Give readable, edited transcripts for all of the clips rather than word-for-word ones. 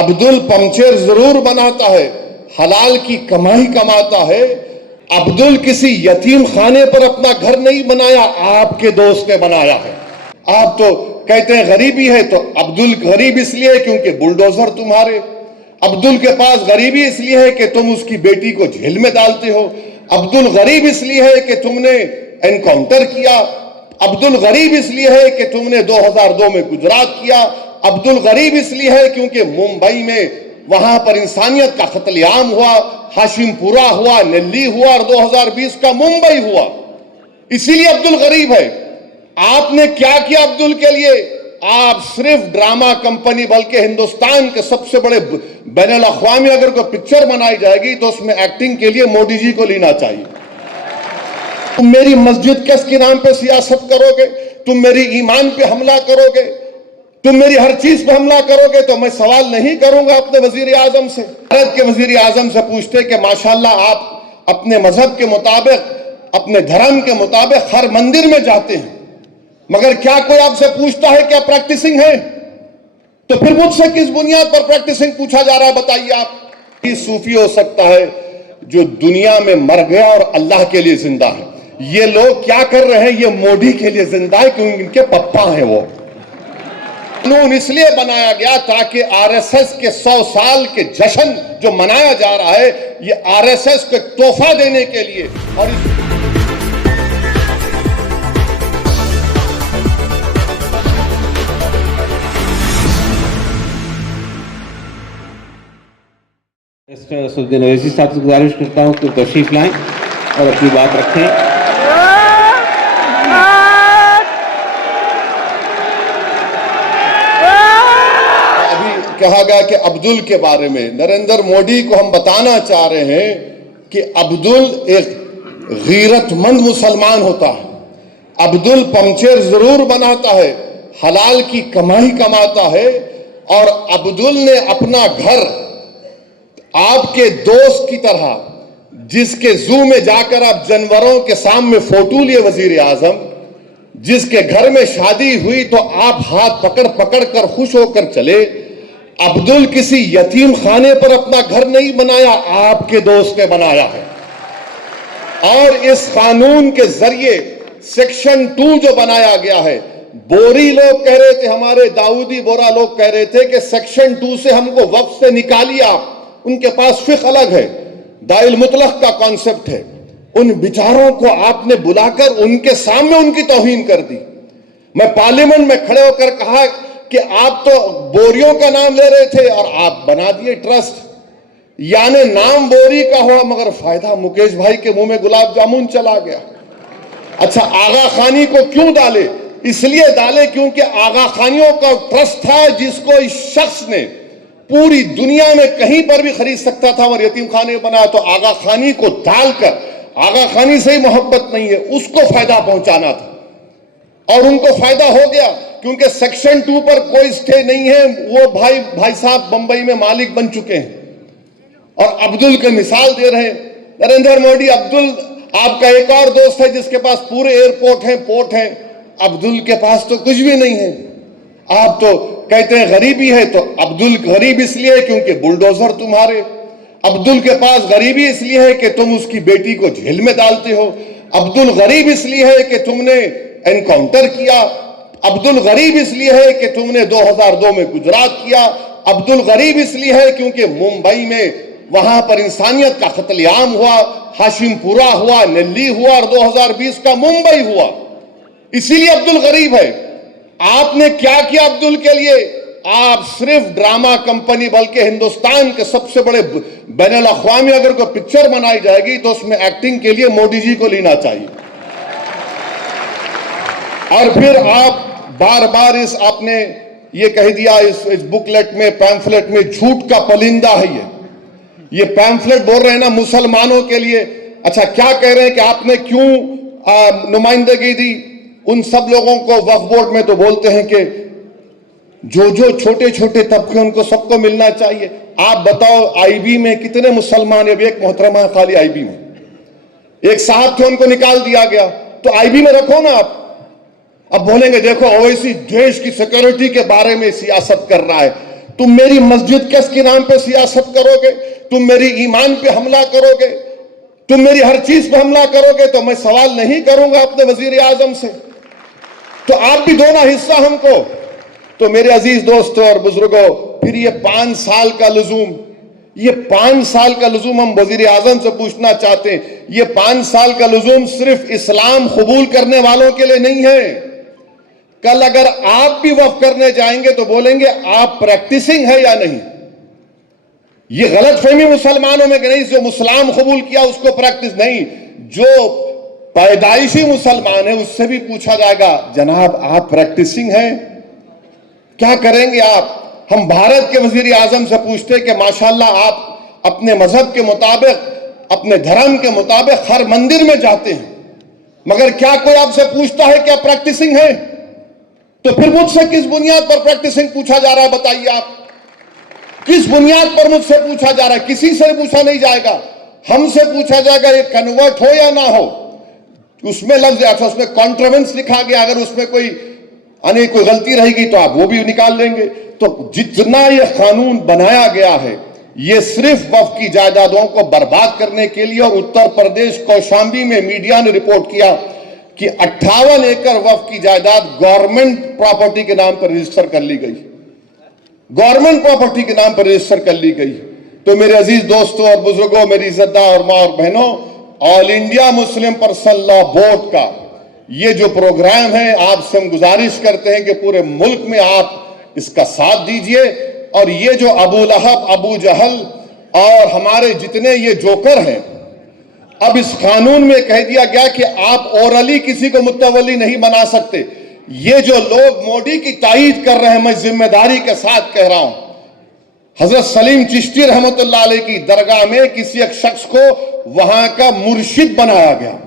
Abdul puncture ضرور بناتا ہے، حلال کی کمائی کماتا ہے۔ عبدل کسی یتیم خانے پر اپنا گھر نہیں بنایا، آپ کے دوست نے بنایا ہے۔ آپ تو کہتے ہیں غریبی ہے، تو عبدل غریب اس لیے کیونکہ بلڈوزر تمہارے۔ عبدل کے پاس غریبی اس لیے ہے کہ تم اس کی بیٹی کو جیل میں ڈالتے ہو۔ عبدل غریب اس لیے ہے کہ تم نے انکاؤنٹر کیا۔ عبدل غریب اس لیے ہے کہ تم نے 2002 میں گجرات کیا۔ عبدل غریب اس لیے ہے کیونکہ ممبئی میں وہاں پر انسانیت کا قتل عام ہوا، ہاشم پورہ ہوا، نلی ہوا، اور 2020 کا ممبئی ہوا۔ اسی لیے عبدل غریب ہے۔ آپ نے کیا کیا عبدل کے لیے؟ آپ صرف ڈرامہ کمپنی، بلکہ ہندوستان کے سب سے بڑے بین الاقوامی اگر کوئی پکچر بنائی جائے گی تو اس میں ایکٹنگ کے لیے مودی جی کو لینا چاہیے۔ تم میری مسجد کس کے نام پہ سیاست کرو گے؟ تم میری ایمان پہ حملہ کرو گے؟ تم میری ہر چیز پہ حملہ کرو گے تو میں سوال نہیں کروں گا اپنے وزیر اعظم سے۔ بھارت کے وزیر اعظم سے پوچھتے کہ ماشاءاللہ آپ اپنے مذہب کے مطابق، اپنے دھرم کے مطابق ہر مندر میں جاتے ہیں، مگر کیا کوئی آپ سے پوچھتا ہے کیا پریکٹسنگ ہے؟ تو پھر مجھ سے کس بنیاد پر پریکٹسنگ پوچھا جا رہا ہے بتائیے آپ؟ یہ صوفی ہو سکتا ہے جو دنیا میں مر گیا اور اللہ کے لیے زندہ ہے۔ یہ لوگ کیا کر رہے ہیں؟ یہ مودی کے لیے زندہ ہے کیونکہ ان کے پپا ہیں۔ وہ قانون اس لیے بنایا گیا تاکہ آر ایس ایس کے 100 سال کے جشن جو منایا جا رہا ہے، یہ آر ایس ایس کو ایک تحفہ دینے کے لیے۔ اور مسٹر اسدالدین اویسی صاحب سے گزارش کرتا ہوں کہ تشریف لائیں اور اپنی بات رکھیں۔ ابھی کہا گیا کہ عبدل کے بارے میں نریندر مودی کو ہم بتانا چاہ رہے ہیں کہ عبدل ایک غیرت مند مسلمان ہوتا ہے۔ عبدل پمچر ضرور بناتا ہے، حلال کی کمائی کماتا ہے، اور عبدل نے اپنا گھر آپ کے دوست کی طرح، جس کے زو میں جا کر آپ جانوروں کے سامنے فوٹو لیے وزیر اعظم، جس کے گھر میں شادی ہوئی تو آپ ہاتھ پکڑ پکڑ کر خوش ہو کر چلے۔ عبدل کسی یتیم خانے پر اپنا گھر نہیں بنایا، آپ کے دوست نے بنایا ہے۔ اور اس قانون کے ذریعے سیکشن 2 جو بنایا گیا ہے، بوری لوگ کہہ رہے تھے، ہمارے داؤدی بورا لوگ کہہ رہے تھے کہ سیکشن 2 سے ہم کو وقف سے نکالیے آپ۔ ان کے پاس فقہ الگ ہے، دائل مطلق کا کانسیپٹ ہے۔ ان بیچاروں کو آپ نے بلا کر ان کے سامنے ان کی توہین کر دی۔ میں پارلیمنٹ میں کھڑے ہو کر کہا کہ آپ تو بوریوں کا نام لے رہے تھے اور آپ بنا دیے ٹرسٹ، یعنی نام بوری کا ہوا مگر فائدہ مکیش بھائی کے منہ میں گلاب جامن چلا گیا۔ اچھا، آغا خانی کو کیوں ڈالے؟ اس لیے ڈالے کیونکہ آغا خانیوں کا ٹرسٹ تھا جس کو اس شخص نے پوری دنیا میں کہیں پر بھی خرید سکتا تھا اور یتیم خانے بنایا، تو آغا خانی کو ڈال کر، آغا خانی سے ہی محبت نہیں ہے، اس کو فائدہ پہنچانا تھا، اور ان کو فائدہ ہو گیا کیونکہ سیکشن 2 پر کوئی سٹے نہیں ہے۔ وہ بھائی صاحب بمبئی میں مالک بن چکے ہیں اور عبدل کے مثال دے رہے ہیں۔ نریندر مودی، عبدل آپ کا ایک اور دوست ہے جس کے پاس پورے ایئرپورٹ ہیں، پورٹ ہیں، عبدل کے پاس تو کچھ بھی نہیں ہے۔ آپ تو کہتے ہیں غریبی ہے، تو عبدل غریب اس لیے کیونکہ بلڈوزر تمہارے۔ عبدل کے پاس غریبی اس لیے ہے کہ تم اس کی بیٹی کو جیل میں ڈالتے ہو۔ عبدل غریب اس لیے ہے کہ تم نے انکاؤنٹر کیا۔ عبدل غریب اس لیے ہے کہ تم نے 2002 میں گجرات کیا۔ عبدل غریب اس لیے ہے کیونکہ ممبئی میں وہاں پر انسانیت کا قتل عام ہوا، ہاشم پورہ ہوا، نلی ہوا، اور 2020 کا ممبئی ہوا۔ اسی لیے عبدل غریب ہے۔ آپ نے کیا کیا عبدل کے لیے؟ آپ صرف ڈرامہ کمپنی، بلکہ ہندوستان کے سب سے بڑے بین الاقوامی اگر کوئی پکچر بنائی جائے گی تو اس میں ایکٹنگ کے لیے مودی جی کو لینا چاہیے۔ اور پھر آپ بار بار آپ نے یہ کہہ دیا اس بکلیٹ میں، پیمفلیٹ میں، جھوٹ کا پلندہ ہے یہ پیمفلیٹ بول رہے ہیں نا مسلمانوں کے لیے۔ اچھا، کیا کہہ رہے ہیں کہ آپ نے کیوں نمائندگی دی ان سب لوگوں کو وقف بورڈ میں؟ تو بولتے ہیں کہ جو چھوٹے چھوٹے طبقے ان کو سب کو ملنا چاہیے۔ آپ بتاؤ آئی بی میں کتنے مسلمان ہیں؟ اب ایک محترمہ ہے خالی آئی بی میں، ایک صاحب تھے ان کو نکال دیا گیا، تو آئی بی میں رکھو نا آپ۔ اب بولیں گے دیکھو اویسی دیش کی سیکورٹی کے بارے میں سیاست کر رہا ہے، तुम मेरी मस्जिद के नाम पे सियासत करोगे, तुम मेरी ईमान पे हमला करोगे, तुम मेरी हर चीज पे हमला करोगे, तो मैं सवाल नहीं करूंगा अपने वजीर आजम से। तो आप भी दो ना हिस्सा हमको। तो मेरे अजीज दोस्तों और बुजुर्गों, फिर ये 5 साल का लुजूम, ये 5 साल का लुजूम हम वजीर आजम से पूछना चाहते हैं। ये 5 साल का लुजूम सिर्फ इस्लाम कबूल करने वालों के लिए नहीं है। कल अगर आप भी वक्फ करने जाएंगे तो बोलेंगे आप प्रैक्टिसिंग है या नहीं। ये गलत फहमी मुसलमानों में कि नहीं, जो मुसलाम कबूल किया उसको प्रैक्टिस नहीं, जो पैदाइशी मुसलमान है उससे भी पूछा जाएगा जनाब आप प्रैक्टिसिंग है, क्या करेंगे आप। हम भारत के वजीर आजम से पूछते हैं कि माशाल्लाह आप अपने मजहब के मुताबिक, अपने धर्म के मुताबिक हर मंदिर में जाते हैं, मगर क्या कोई आपसे पूछता है कि आप प्रैक्टिसिंग है। तो फिर मुझसे किस बुनियाद पर प्रैक्टिसिंग पूछा जा रहा है, बताइए आप किस बुनियाद पर मुझसे पूछा जा रहा है। किसी से पूछा नहीं जाएगा, हमसे पूछा जाएगा ये कन्वर्ट हो या ना हो। उसमें लफ्ज अच्छा, उसमें कॉन्ट्रोवेंस लिखा गया, अगर उसमें कोई गलती रहेगी तो आप वो भी निकाल लेंगे। तो जितना ये कानून बनाया गया है ये सिर्फ वक्फ की जायदादों को बर्बाद करने के लिए। और उत्तर प्रदेश कौशाम्बी में मीडिया ने रिपोर्ट किया कि 58 एकड़ वक्फ की जायदाद गवर्नमेंट प्रॉपर्टी के नाम पर रजिस्टर कर ली गई, गवर्नमेंट प्रॉपर्टी के नाम पर रजिस्टर कर ली गई। तो मेरे अजीज दोस्तों और बुजुर्गों, मेरी इज्जतदार और माँ और बहनों, all India Muslim personal law board का ये जो प्रोग्राम है, आपसे हम गुजारिश करते हैं कि पूरे मुल्क में आप इसका साथ दीजिए। और ये जो अबू लहब, अबू जहल और हमारे जितने ये जोकर हैं, अब इस कानून में कह दिया गया कि आप ओरली किसी को मुतवल्ली नहीं बना सकते। ये जो लोग मोदी की तायीद कर रहे हैं, मैं जिम्मेदारी के साथ कह रहा हूं, हजरत सलीम चिश्ती रहमतुल्लाह अलैह की दरगाह में किसी एक शख्स को वहां का मुर्शिद बनाया गया।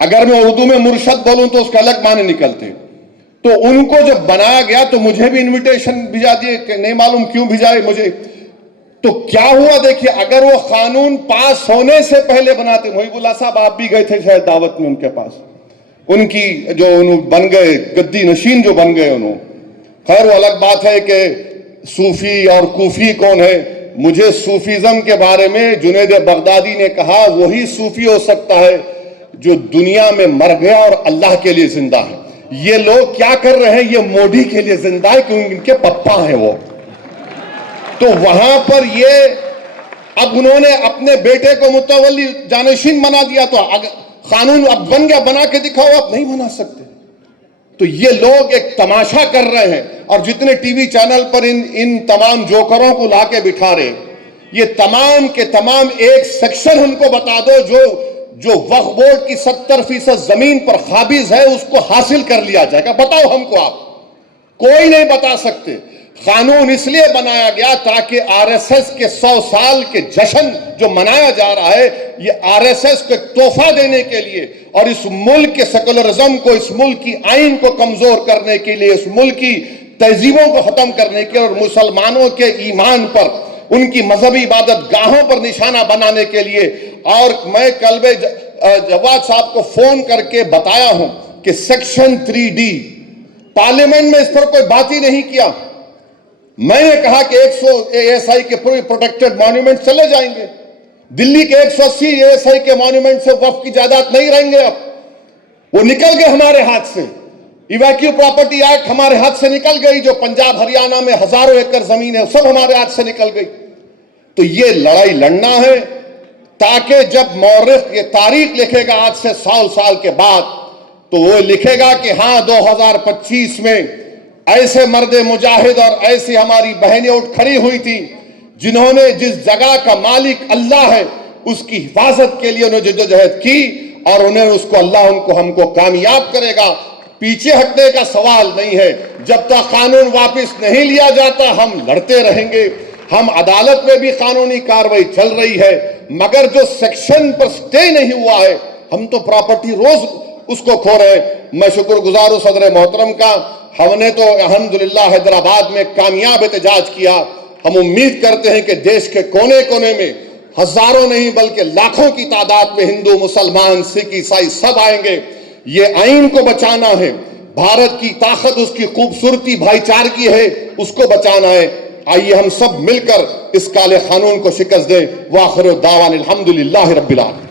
अगर मैं उर्दू में मुर्शद बोलूं तो उसका अलग माने निकलते। तो उनको जब बनाया गया तो मुझे भी इनविटेशन भिजा दिए, नहीं मालूम क्यों भिजाए मुझे। तो क्या हुआ देखिए, अगर वो कानून पास होने से पहले बनाते, मोहिबुल्लाह साहब आप भी गए थे शायद दावत में उनके पास, उनकी जो बन गए गद्दी नशीन जो बन गए उन्होंने, खैर वो अलग बात है कि सूफी और कूफी कौन है। मुझे सूफीज्म के बारे में जुनैद बगदादी ने कहा वही सूफी हो सकता है जो दुनिया में मर गया और अल्लाह के लिए जिंदा है। ये लोग क्या कर रहे हैं, ये मोदी के लिए जिंदा है क्योंकि इनके पप्पा हैं वो। तो वहां पर ये अब उन्होंने अपने बेटे को मुतवल्ली जानशीन बना दिया, तो कानून अब बन गया, बना के दिखाओ, आप नहीं बना सकते। तो ये लोग एक तमाशा कर रहे हैं। और जितने टीवी चैनल पर इन तमाम जोकरों को लाके बिठा रहे, ये तमाम के तमाम एक सेक्शन हमको बता दो जो वक्फ बोर्ड की 70% जमीन पर काबिज है उसको हासिल कर लिया जाएगा। बताओ हमको, आप कोई नहीं बता सकते। कानून इसलिए बनाया गया ताकि आरएसएस के 100 साल के जश्न जो मनाया जा रहा है, ये आरएसएस को एक तोहफा देने के लिए और इस मुल्क के सेकुलरिज्म को, इस मुल्क की आइन को कमजोर करने के लिए, इस मुल्क की तहजीबों को खत्म करने के लिए और मुसलमानों के ईमान पर, उनकी मजहबी इबादत गाहों पर निशाना बनाने के लिए। और मैं कल जवाद साहब को फोन करके बताया हूं कि सेक्शन 3D पार्लियामेंट में इस पर कोई बात ही नहीं किया। मैंने कहा कि 100 ASI के पूरे प्रोटेक्टेड मॉन्यूमेंट चले जाएंगे, दिल्ली के 180 ASI के मॉन्यूमेंट से वक्फ की जायदाद नहीं रहेंगे, अब वो निकल गए हमारे हाथ से। इवैक्यू प्रॉपर्टी एक्ट हमारे हाथ से निकल गई, जो पंजाब हरियाणा में हजारों एकड़ जमीन है सब हमारे हाथ से निकल गई। तो ये लड़ाई लड़ना है ताकि जब मौरिख ये तारीख लिखेगा आज से 100 साल के बाद, तो वो लिखेगा कि हाँ 2025 में ऐसे मर्दे मुजाहिद और ऐसी हमारी बहनें उठ खड़ी हुई थी जिन्होंने जिस जगह का मालिक अल्लाह है उसकी हिफाजत के लिए उन्होंने जद्दोजहद की और उन्हें उसको अल्लाह उनको हमको कामयाब करेगा। पीछे हटने का सवाल नहीं है। जब तक कानून वापस नहीं लिया जाता हम लड़ते रहेंगे। हम अदालत में भी कानूनी कार्रवाई चल रही है, मगर जो सेक्शन पर स्टे नहीं हुआ है, हम तो प्रॉपर्टी रोज उसको खो रहे हैं। मैं शुक्रगुजार हूं सदर मोहतरम का, हमने तो अल्हम्दुलिल्लाह हैदराबाद में कामयाब एहतजाज किया। हम उम्मीद करते हैं कि देश के कोने कोने में हजारों नहीं बल्कि लाखों की तादाद में हिंदू, मुसलमान, सिख, ईसाई सब आएंगे। ये आइन को बचाना है, भारत की ताकत उसकी खूबसूरती भाईचारगी है, उसको बचाना है। آئیے ہم سب مل کر اس کالے قانون کو شکست دیں. وآخر دعوانا الحمدللہ رب العالمین.